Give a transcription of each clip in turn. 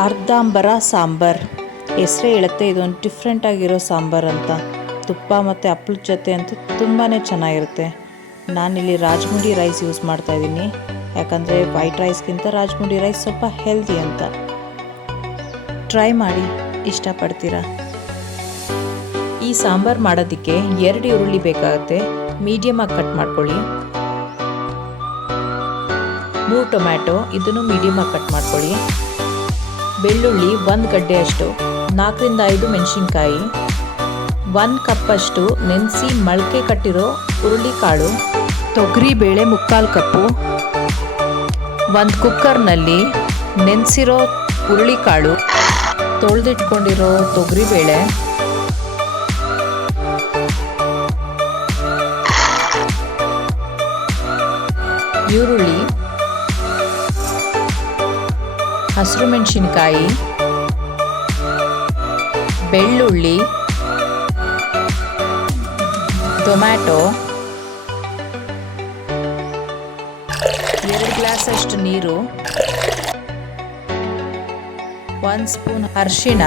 ಅರ್ಧಾಂಬರ ಸಾಂಬಾರ್ ಹೆಸರೇ ಹೇಳುತ್ತೆ ಇದೊಂದು ಡಿಫ್ರೆಂಟ್ ಆಗಿರೋ ಸಾಂಬಾರ್ ಅಂತ. ತುಪ್ಪ ಮತ್ತು ಹಪ್ಳದ ಜೊತೆ ಅಂತೂ ತುಂಬಾ ಚೆನ್ನಾಗಿರುತ್ತೆ. ನಾನಿಲ್ಲಿ ರಾಜಮುಂಡಿ ರೈಸ್ ಯೂಸ್ ಮಾಡ್ತಾ ಇದ್ದೀನಿ, ಯಾಕಂದರೆ ವೈಟ್ ರೈಸ್ಗಿಂತ ರಾಜಮುಂಡಿ ರೈಸ್ ಸ್ವಲ್ಪ ಹೆಲ್ದಿ ಅಂತ. ಟ್ರೈ ಮಾಡಿ, ಇಷ್ಟಪಡ್ತೀರಾ. ಈ ಸಾಂಬಾರ್ ಮಾಡೋದಕ್ಕೆ 2 ಈರುಳ್ಳಿ ಬೇಕಾಗುತ್ತೆ, ಮೀಡಿಯಮಾಗಿ ಕಟ್ ಮಾಡ್ಕೊಳ್ಳಿ. 3 ಟೊಮ್ಯಾಟೊ, ಇದನ್ನು ಮೀಡಿಯಮಾಗಿ ಕಟ್ ಮಾಡ್ಕೊಳ್ಳಿ. ಬೆಳ್ಳುಳ್ಳಿ 1 ಗಡ್ಡೆಯಷ್ಟು, 4 ರಿಂದ 5 ಮೆಣಸಿನ್ಕಾಯಿ, 1 ಕಪ್ಪಷ್ಟು ನೆನೆಸಿ ಮೊಳಕೆ ಕಟ್ಟಿರೋ ಹುರುಳಿಕಾಳು, ತೊಗರಿಬೇಳೆ 3/4 ಕಪ್ಪು, 1 ಕುಕ್ಕರ್ನಲ್ಲಿ ನೆನೆಸಿರೋ ಹುರುಳಿಕಾಳು, ತೊಳೆದಿಟ್ಕೊಂಡಿರೋ ತೊಗರಿಬೇಳೆ, ಈರುಳ್ಳಿ, ಹಸಿರು ಮೆಣಸಿನಕಾಯಿ, ಬೆಳ್ಳುಳ್ಳಿ, ಟೊಮ್ಯಾಟೊ, 2 ಗ್ಲಾಸಷ್ಟು ನೀರು, 1 ಸ್ಪೂನ್ ಅರಿಶಿಣ,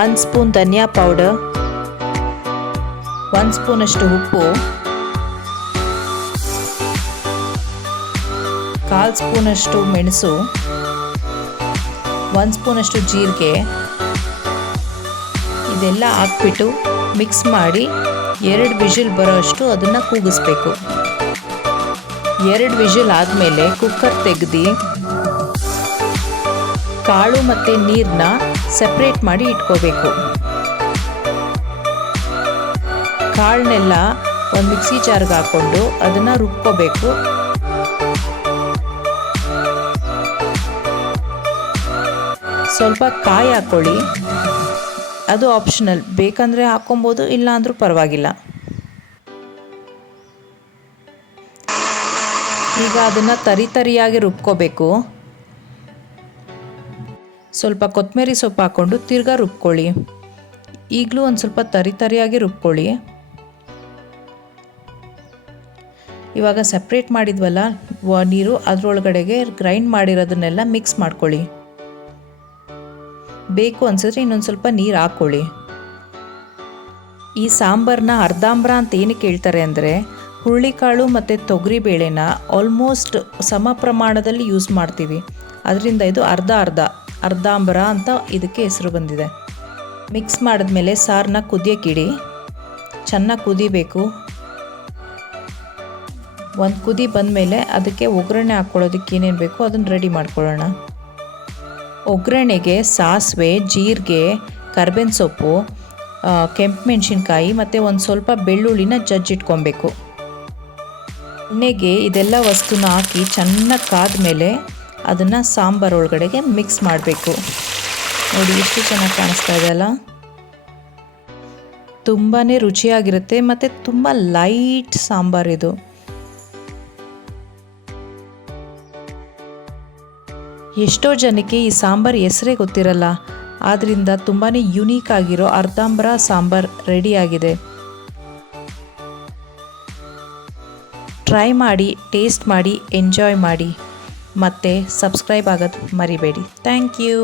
1 ಸ್ಪೂನ್ ಧನಿಯಾ ಪೌಡರ್, 1 ಸ್ಪೂನಷ್ಟು ಉಪ್ಪು, 1/4 ಸ್ಪೂನಷ್ಟು ಮೆಣಸು, 1 ಸ್ಪೂನಷ್ಟು ಜೀರಿಗೆ, ಇದೆಲ್ಲ ಹಾಕ್ಬಿಟ್ಟು ಮಿಕ್ಸ್ ಮಾಡಿ 2 ವಿಷಿಲ್ ಬರೋಷ್ಟು ಅದನ್ನು ಕೂಗಿಸ್ಬೇಕು. 2 ವಿಷಿಲ್ ಆದಮೇಲೆ ಕುಕ್ಕರ್ ತೆಗೆದು ಕಾಳು ಮತ್ತು ನೀರನ್ನ ಸಪ್ರೇಟ್ ಮಾಡಿ ಇಟ್ಕೋಬೇಕು. ಕಾಳನ್ನೆಲ್ಲ ಒಂದು ಮಿಕ್ಸಿ ಜಾರ್ಗೆ ಹಾಕ್ಕೊಂಡು ಅದನ್ನು ರುಬ್ಕೋಬೇಕು. ಸ್ವಲ್ಪ ಕಾಯಿ ಹಾಕ್ಕೊಳ್ಳಿ, ಅದು ಆಪ್ಷನಲ್, ಬೇಕಂದರೆ ಹಾಕ್ಕೊಬೋದು, ಇಲ್ಲ ಅಂದರೂ ಪರವಾಗಿಲ್ಲ. ಈಗ ಅದನ್ನು ತರಿಯಾಗಿ ರುಬ್ಕೋಬೇಕು. ಸ್ವಲ್ಪ ಕೊತ್ತಂಬರಿ ಸೊಪ್ಪು ಹಾಕ್ಕೊಂಡು ತಿರ್ಗಾ ರುಬ್ಕೊಳ್ಳಿ. ಈಗಲೂ ಒಂದು ಸ್ವಲ್ಪ ತರಿಯಾಗಿ ರುಬ್ಕೊಳ್ಳಿ. ಇವಾಗ ಸಪ್ರೇಟ್ ಮಾಡಿದ್ವಲ್ಲ ನೀರು, ಅದರೊಳಗಡೆಗೆ ಗ್ರೈಂಡ್ ಮಾಡಿರೋದನ್ನೆಲ್ಲ ಮಿಕ್ಸ್ ಮಾಡ್ಕೊಳ್ಳಿ. ಬೇಕು ಅನ್ಸಿದ್ರೆ ಇನ್ನೊಂದು ಸ್ವಲ್ಪ ನೀರು ಹಾಕ್ಕೊಳ್ಳಿ. ಈ ಸಾಂಬಾರನ್ನ ಅರ್ಧಾಂಬರ ಅಂತ ಏನಕ್ಕೆ ಹೇಳ್ತಾರೆ ಅಂದರೆ, ಹುರುಳಿಕಾಳು ಮತ್ತು ತೊಗರಿಬೇಳೆನ ಆಲ್ಮೋಸ್ಟ್ ಸಮ ಪ್ರಮಾಣದಲ್ಲಿ ಯೂಸ್ ಮಾಡ್ತೀವಿ, ಅದರಿಂದ ಇದು ಅರ್ಧಾಂಬರ ಅಂತ ಇದಕ್ಕೆ ಹೆಸರು ಬಂದಿದೆ. ಮಿಕ್ಸ್ ಮಾಡಿದ್ಮೇಲೆ ಸಾರನ್ನ ಕುದಿಯೋಕ್ಕಿಡಿ, ಚೆನ್ನಾಗಿ ಕುದಿಬೇಕು. ಒಂದು ಕುದಿ ಬಂದಮೇಲೆ ಅದಕ್ಕೆ ಒಗ್ಗರಣೆ ಹಾಕ್ಕೊಳ್ಳೋದಕ್ಕೆ ಏನೇನು ಬೇಕೋ ಅದನ್ನು ರೆಡಿ ಮಾಡ್ಕೊಳ್ಳೋಣ. ಒಗ್ಗರಣೆಗೆ ಸಾಸಿವೆ, ಜೀರಿಗೆ, ಕರ್ಬೇವಿನ ಸೊಪ್ಪು, ಕೆಂಪು ಮೆಣಸಿನ್ಕಾಯಿ ಮತ್ತು ಒಂದು ಸ್ವಲ್ಪ ಬೆಳ್ಳುಳ್ಳಿನ ಜಜ್ಜಿಟ್ಕೊಬೇಕು. ಎಣ್ಣೆಗೆ ಇದೆಲ್ಲ ವಸ್ತುನ ಹಾಕಿ ಚೆನ್ನಾಗಿ ಕಾದ್ಮೇಲೆ ಅದನ್ನು ಸಾಂಬಾರು ಒಳಗಡೆಗೆ ಮಿಕ್ಸ್ ಮಾಡಬೇಕು. ನೋಡಿ ಎಷ್ಟು ಚೆನ್ನಾಗಿ ಕಾಣಿಸ್ತಾ ಇದೆ ಅಲ್ಲ. ತುಂಬಾ ರುಚಿಯಾಗಿರುತ್ತೆ ಮತ್ತು ತುಂಬ ಲೈಟ್ ಸಾಂಬಾರು ಇದು. ಎಷ್ಟೋ ಜನಕ್ಕೆ ಈ ಸಾಂಬಾರು ಹೆಸರೇ ಗೊತ್ತಿರಲ್ಲ, ಆದ್ದರಿಂದ ತುಂಬಾ ಯುನೀಕ್ ಆಗಿರೋ ಅರ್ಧಾಂಬರ ಸಾಂಬಾರು ರೆಡಿಯಾಗಿದೆ. ಟ್ರೈ ಮಾಡಿ, ಟೇಸ್ಟ್ ಮಾಡಿ, ಎಂಜಾಯ್ ಮಾಡಿ, ಮತ್ತು ಸಬ್ಸ್ಕ್ರೈಬ್ ಆಗೋದು ಮರಿಬೇಡಿ. Thank you.